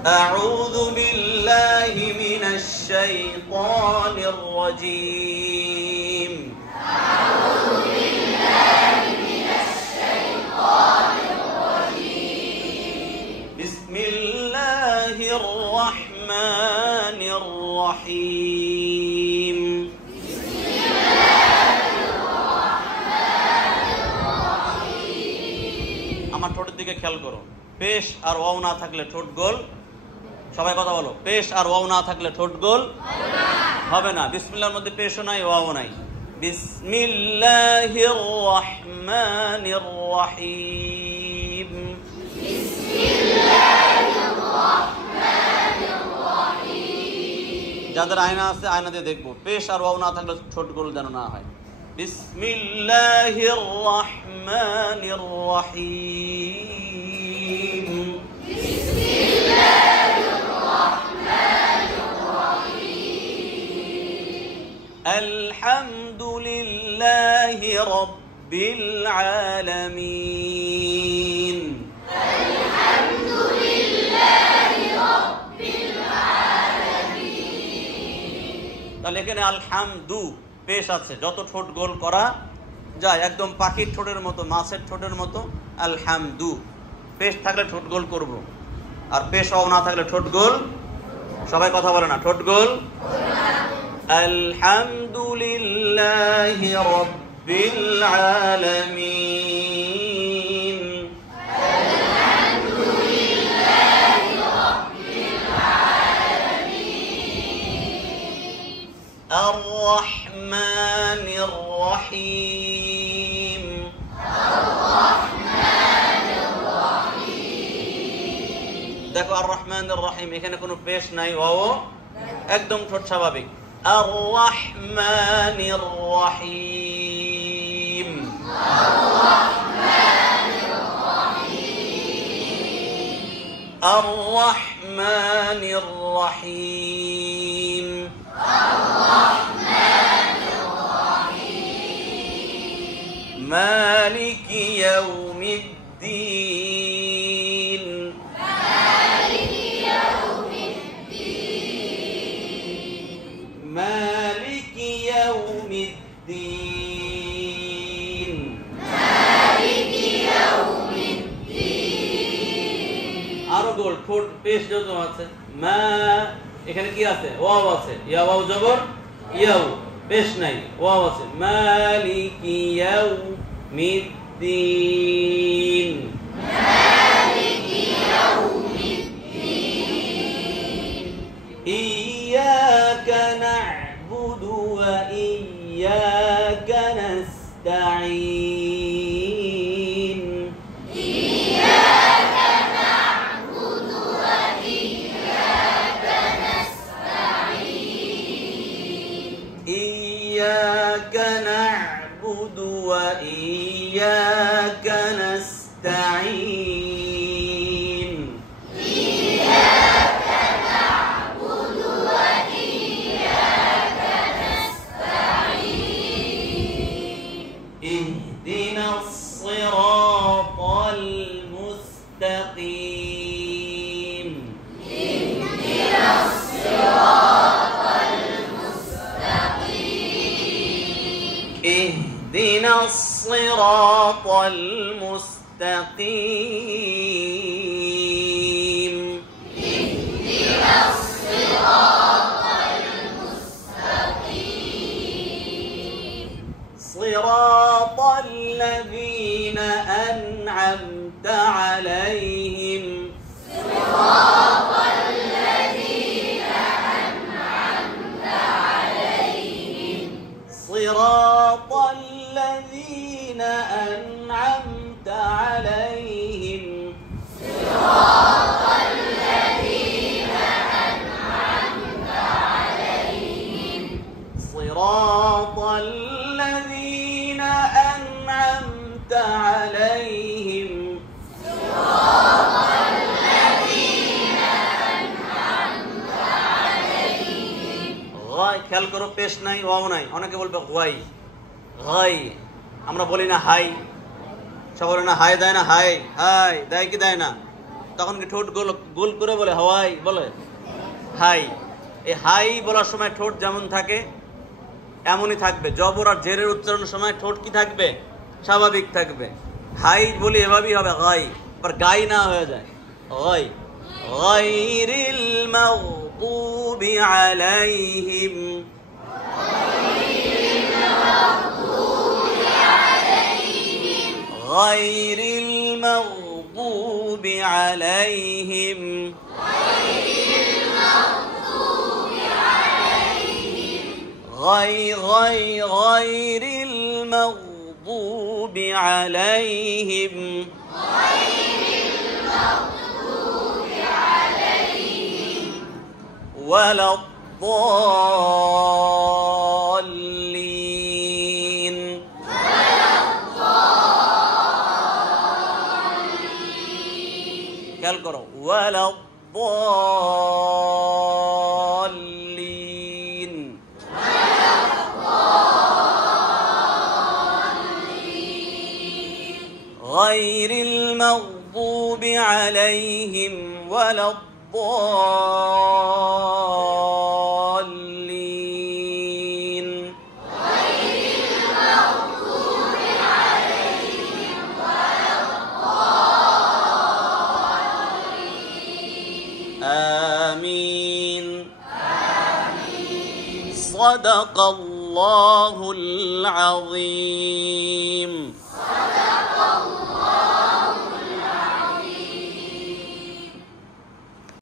أعوذ بالله من الشيطان الرجيم أعوذ بالله من الشيطان الرجيم بسم الله الرحمن الرحيم بسم الله الرحمن الرحيم আমার ঠোঁটের দিকে খেয়াল করো পেশ আর ওয়াও না থাকলে ঠোঁট গোল সবাই কথা বলো পেশ আর ওয়াও না থাকলে ঠোঁট গোল হবে না বিসমিল্লাহর মধ্যে পেশও নাই ওয়াও নাই বিসমিল্লাহির রহমানির রহিম বিসমিল্লাহির রহমানির রহিম যাদের আয়না আছে আয়না দিয়ে দেখবো পেশ আর ওয়াও না থাকলে ঠোঁট গোল যেন না হয় বিসমিল্লাহির রহমানির রহিম الحمد لله رب العالمين الحمد لله رب العالمين তাহলে এখানে আলহামদু পেশ আছে যত ঠোঁট গোল করা যায় একদম পাখির ঠোঁটের মতো মাছের ঠোঁটের মতো আলহামদু পেশ থাকলে ঠোঁট গোল করব আর পেশ না থাকলে ঠোঁট গোল সবাই কথা বলে না ঠোঁট গোল الحمد لله رب العالمين الحمد لله رب العالمين الرحمن الرحيم الرحمن الرحيم দেখো আর রহমানির রহিম এখানে কোনো পেশ নাই ও একদম ঠোঁট স্বাভাবিক الرحمن الرحيم الرحمن الرحيم الرحمن الرحيم الرحمن الرحيم مالك يوم الدين مالك يوم مالك يوم الدين مالك يوم الدين আরো গোল ঠোঁট পেশ যত আছে মা এখানে কি আছে ওয়াও আছে ইয়া ওয়াও জবর ইয়াও পেশ নাই ওয়াও আছে মালিক ইয়াউমিদ্দিন মালিক ইয়াউমিদ্দিন إياك نعبد وإياك نستعين إياك نعبد وإياك نستعين إياك نعبد وإياك نستعين اهدنا الصراط المستقيم اهدنا الصراط المستقيم اهدنا الصراط المستقيم اهدنا الصراط المستقيم صراط الذين أنعمت عليهم صراط الذين أنعمت عليهم صراط الذين أنعمت عليهم صراط الذين أنعمت عليهم صراط الذين أنعمت عليهم صراط الذين أنعمت عليهم غاي খেয়াল করো পেশ নাই ওয়াও নাই অনেকে বলবে গাই গাই আমরা বলি না হাই সব বলে না হাই দেয় না হাই হাই দেয় কি দেয় না তখন কি ঠোঁট গোল গোল করে বলে হাওয়াই বলে হাই। এই হাই বলার সময় ঠোঁট যেমন থাকে এমনই থাকবে। জবর আর জেরের উচ্চারণের সময় ঠোঁট কি থাকবে? স্বাভাবিক থাকবে। হাই বলি এভাবেই হবে গাই, আবার গাই না হয়ে যায় গাই। গায়রিল মাগদুবি আলাইহিম, গায়রিল মাগদুবি আলাইহিম, غير المغضوب عليهم ولا الضالين খেয়াল করো ولا الضالين غير المغضوب عليهم ولا الضالين آمين صدق الله العظيم.